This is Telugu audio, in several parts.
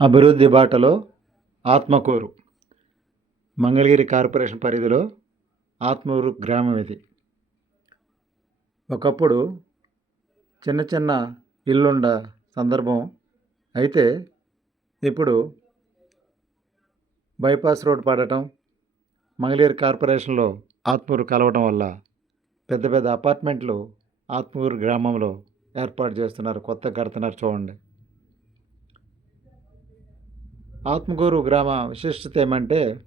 అభివృద్ధి బాటలో ఆత్మకూరు. మంగళగిరి కార్పొరేషన్ పరిధిలో ఆత్మూరు గ్రామం ఇది. ఒకప్పుడు చిన్న చిన్న ఇల్లుండ సందర్భం అయితే ఇప్పుడు బైపాస్ రోడ్ పడటం మంగళగిరి కార్పొరేషన్లో ఆత్మూరు కలవటం వల్ల పెద్ద పెద్ద అపార్ట్మెంట్లు ఆత్మూరు గ్రామంలో ఏర్పాటు చేస్తున్నారు కొత్త కడుతున్నారు చూడండి. ఆత్మగూరు గ్రామ విశిష్టత ఏమంటే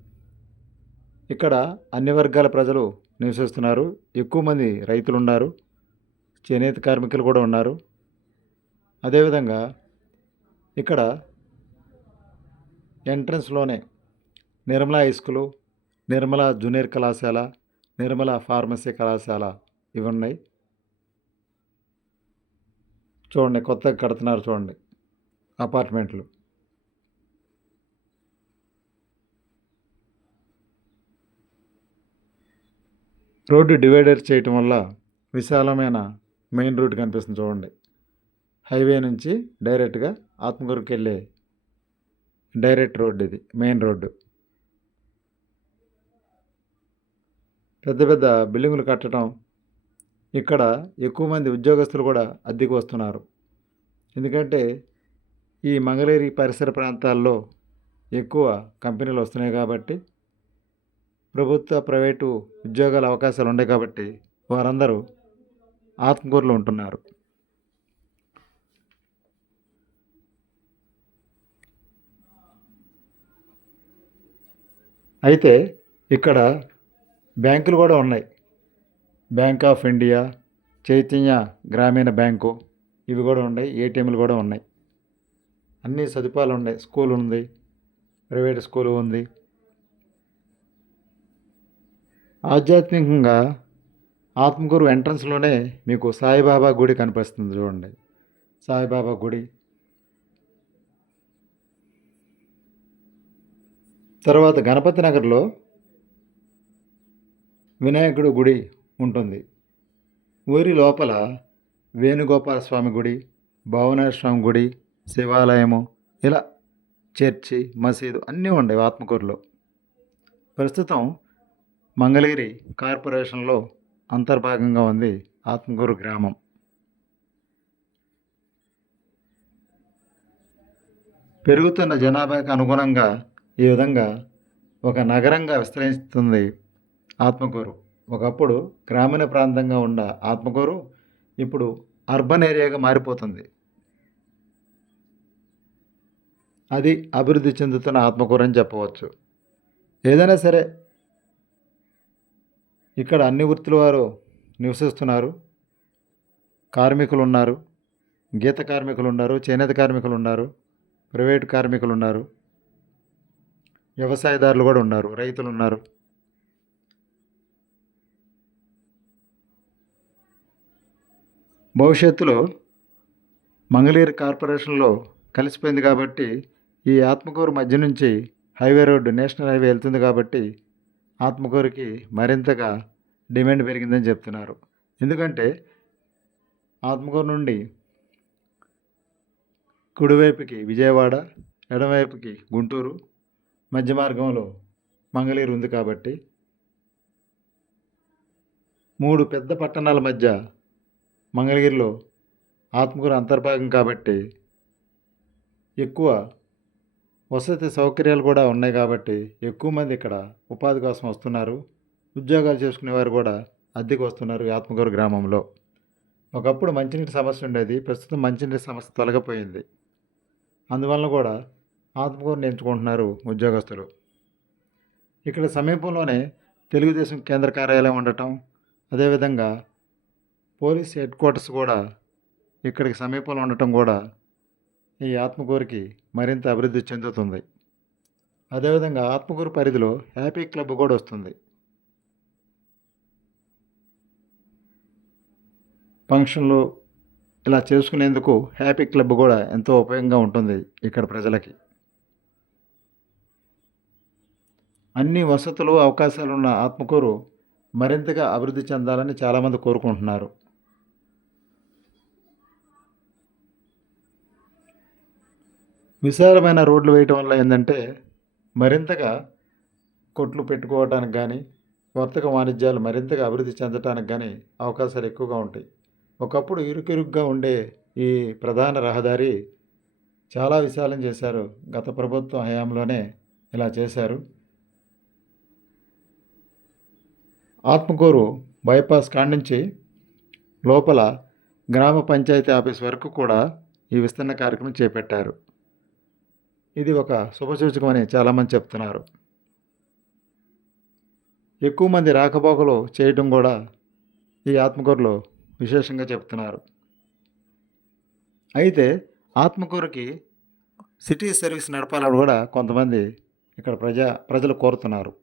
ఇక్కడ అన్ని వర్గాల ప్రజలు నివసిస్తున్నారు. ఎక్కువ మంది రైతులు ఉన్నారు చేనేత కార్మికులు కూడా ఉన్నారు. అదేవిధంగా ఇక్కడ ఎంట్రన్స్లోనే Nirmala high school Nirmala junior కళాశాల నిర్మలా ఫార్మసీ కళాశాల ఇవి ఉన్నాయి. చూడండి కొత్తగా కడుతున్నారు చూడండి అపార్ట్మెంట్లు. రోడ్డు డివైడర్ చేయటం వల్ల విశాలమైన మెయిన్ రోడ్ కనిపిస్తుంది చూడండి. హైవే నుంచి డైరెక్ట్గా ఆత్మకూరుకి వెళ్ళే డైరెక్ట్ రోడ్డు ఇది మెయిన్ రోడ్డు. పెద్ద పెద్ద బిల్డింగులు కట్టడం ఇక్కడ ఎక్కువ మంది ఉద్యోగస్తులు కూడా అద్దెకు వస్తున్నారు. ఎందుకంటే ఈ మంగళగిరి పరిసర ప్రాంతాల్లో ఎక్కువ కంపెనీలు వస్తున్నాయి కాబట్టి ప్రభుత్వ ప్రైవేటు ఉద్యోగాల అవకాశాలు ఉన్నాయి కాబట్టి వారందరూ ఆత్మకూరులో ఉంటున్నారు. అయితే ఇక్కడ బ్యాంకులు కూడా ఉన్నాయి. బ్యాంక్ ఆఫ్ ఇండియా చైతన్య గ్రామీణ బ్యాంకు ఇవి కూడా ఉన్నాయి. ఏటీఎంలు కూడా ఉన్నాయి. అన్ని సదుపాయాలు ఉన్నాయి. స్కూల్ ఉంది ప్రైవేట్ స్కూల్ ఉంది. ఆధ్యాత్మికంగా ఆత్మకూరు ఎంట్రన్స్లోనే మీకు సాయిబాబా గుడి కనిపిస్తుంది చూడండి. సాయిబాబా గుడి. తర్వాత గణపతి నగర్లో వినాయకుడు గుడి ఉంటుంది. ఊరి లోపల వేణుగోపాల స్వామి గుడి భువనేశ్వర స్వామి గుడి శివాలయము ఇలా చర్చి మసీదు అన్నీ ఉండేవి ఆత్మకూరులో ప్రస్తుతం మంగళగిరి కార్పొరేషన్లో అంతర్భాగంగా ఉంది ఆత్మకూరు గ్రామం. పెరుగుతున్న జనాభాకు అనుగుణంగా ఈ విధంగా ఒక నగరంగా విస్తరిస్తుంది ఆత్మకూరు ఒకప్పుడు గ్రామీణ ప్రాంతంగా ఉన్న ఆత్మకూరు ఇప్పుడు అర్బన్ ఏరియాగా మారిపోతుంది. అది అభివృద్ధి చెందుతున్న ఆత్మకూరు అని చెప్పవచ్చు. ఏదైనా సరే ఇక్కడ అన్ని వృత్తుల వారు నివసిస్తున్నారు. కార్మికులు ఉన్నారు గీత కార్మికులు ఉన్నారు చేనేత కార్మికులు ఉన్నారు ప్రైవేటు కార్మికులు ఉన్నారు వ్యవసాయదారులు కూడా ఉన్నారు. రైతులు ఉన్నారు భవిష్యత్తులో మంగళీరు కార్పొరేషన్లో కలిసిపోయింది కాబట్టి ఈ ఆత్మకూరు మధ్య నుంచి హైవే రోడ్డు నేషనల్ హైవే వెళ్తుంది కాబట్టి ఆత్మకూరుకి మరింతగా డిమాండ్ పెరిగిందని చెప్తున్నారు. ఎందుకంటే ఆత్మకూరు నుండి కుడివైపుకి విజయవాడ ఎడమవైపుకి గుంటూరు మధ్య మార్గంలో మంగళీరు ఉంది కాబట్టి మూడు పెద్ద పట్టణాల మధ్య మంగళగిరిలో ఆత్మకూరు అంతర్భాగం కాబట్టి ఎక్కువ వసతి సౌకర్యాలు కూడా ఉన్నాయి కాబట్టి ఎక్కువ మంది ఇక్కడ ఉపాధి కోసం వస్తున్నారు. ఉద్యోగాలు చేసుకునే వారు కూడా అద్దెకు వస్తున్నారు ఈ ఆత్మకూరు గ్రామంలో. ఒకప్పుడు మంచినీటి సమస్య ఉండేది ప్రస్తుతం మంచినీటి సమస్య తొలగిపోయింది. అందువలన కూడా ఆత్మకూరుని ఎంచుకుంటున్నారు ఉద్యోగస్తులు. ఇక్కడ సమీపంలోనే తెలుగుదేశం కేంద్ర కార్యాలయం ఉండటం అదేవిధంగా పోలీస్ హెడ్ క్వార్టర్స్ కూడా ఇక్కడికి సమీపంలో ఉండటం కూడా ఈ ఆత్మకూరుకి మరింత అభివృద్ధి చెందుతుంది. అదేవిధంగా ఆత్మకూరు పరిధిలో హ్యాపీ క్లబ్ కూడా వస్తుంది. ఫంక్షన్లు ఇలా చేసుకునేందుకు హ్యాపీ క్లబ్ కూడా ఎంతో ఉపయోగంగా ఉంటుంది ఇక్కడ ప్రజలకి. అన్ని వసతులు అవకాశాలు ఉన్న ఆత్మకూరు మరింతగా అభివృద్ధి చెందాలని చాలామంది కోరుకుంటున్నారు. విశాలమైన రోడ్లు వేయటం వల్ల ఏంటంటే మరింతగా కొట్లు పెట్టుకోవడానికి కానీ వర్తక వాణిజ్యాలు మరింతగా అభివృద్ధి చెందడానికి కానీ అవకాశాలు ఎక్కువగా ఉంటాయి. ఒకప్పుడు ఇరుకిరుగ్గా ఉండే ఈ ప్రధాన రహదారి చాలా విశాలం చేశారు. గత ప్రభుత్వం హయాంలోనే ఇలా చేశారు. ఆత్మకూరు బైపాస్ కాడ్నుంచి లోపల గ్రామ పంచాయతీ ఆఫీస్ వరకు కూడా ఈ విస్తరణ కార్యక్రమం చేపట్టారు. ఇది ఒక శుభసూచకమని చాలామంది చెప్తున్నారు. ఎక్కువ మంది రాకపోకలు చేయటం కూడా ఈ ఆత్మకూరులో విశేషంగా చెప్తున్నారు. అయితే ఆత్మకూరుకి సిటీ సర్వీస్ నడపాలని కూడా కొంతమంది ఇక్కడ ప్రజా ప్రజలు కోరుతున్నారు.